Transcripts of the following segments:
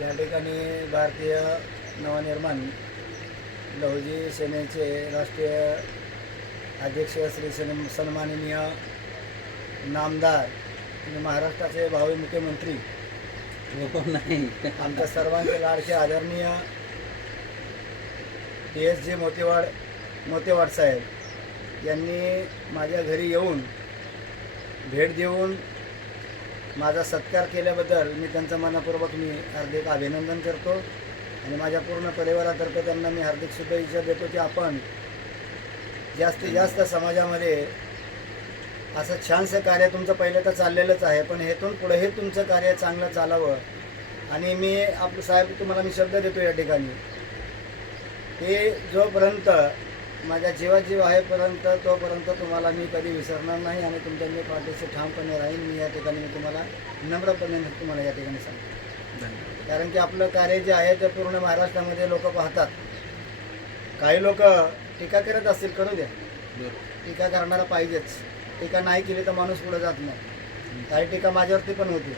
या ठिकाणी भारतीय नवनिर्माण लहुजी सेनेचे राष्ट्रीय अध्यक्ष श्री सन सन्माननीय नामदार आणि महाराष्ट्राचे भावी मुख्यमंत्री. हो नाही? आमच्या सर्वांचे लाडके आदरणीय पी एस जी मोतेवाड मोतेवाड साहेब यांनी माझ्या घरी येऊन भेट देऊन माझा सत्कार केल्याबद्दल मी त्यांचं मनापूर्वक मी हार्दिक अभिनंदन करतो. आणि माझ्या पूर्ण परिवारातर्फे त्यांना मी हार्दिक शुभेच्छा देतो की आपण जास्तीत जास्त समाजामध्ये असं छानसं कार्य तुमचं पहिलं तर चाललेलंच आहे पण हेतून पुढेही तुमचं कार्य चांगलं चालावं. आणि मी आपलं साहेब तुम्हाला मी शब्द देतो या ठिकाणी. हे जोपर्यंत माझ्या जीवाजीव आहेपर्यंत तोपर्यंत तुम्हाला मी कधी विसरणार नाही आणि तुमच्या मी पाठीशी ठामपणे राहीन. मी या ठिकाणी मी तुम्हाला नम्रपणे तुम्हाला या ठिकाणी सांगतो. कारण की आपलं कार्य जे आहे ते पूर्ण महाराष्ट्रामध्ये लोक पाहतात. काही लोक टीका करत असतील करू द्या. टीका करणारा पाहिजेच. टीका नाही केली तर माणूस पुढे जात नाही. काही टीका माझ्यावरती पण होती.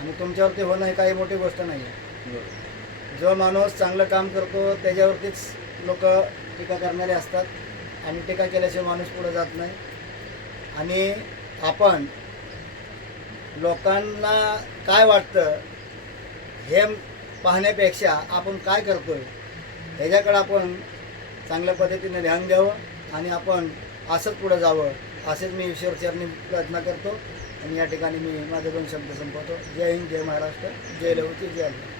आणि तुमच्यावरती होणं ही काही मोठी गोष्ट नाही आहे जो माणूस चांगलं काम करतो त्याच्यावरतीच लोक टीका करणारे असतात आणि टीका केल्याशिवाय माणूस पुढे जात नाही. आणि आपण लोकांना काय वाटतं हे पाहण्यापेक्षा आपण काय करतो आहे ह्याच्याकडं आपण चांगल्या पद्धतीने ध्यान द्यावं आणि आपण असंच पुढं जावं असेच मी ईश्वरचरणी प्रयत्न करतो. आणि या ठिकाणी मी माझे दोन शब्द संपवतो. जय हिंद जय महाराष्ट्र जय लवती जय अल्लाह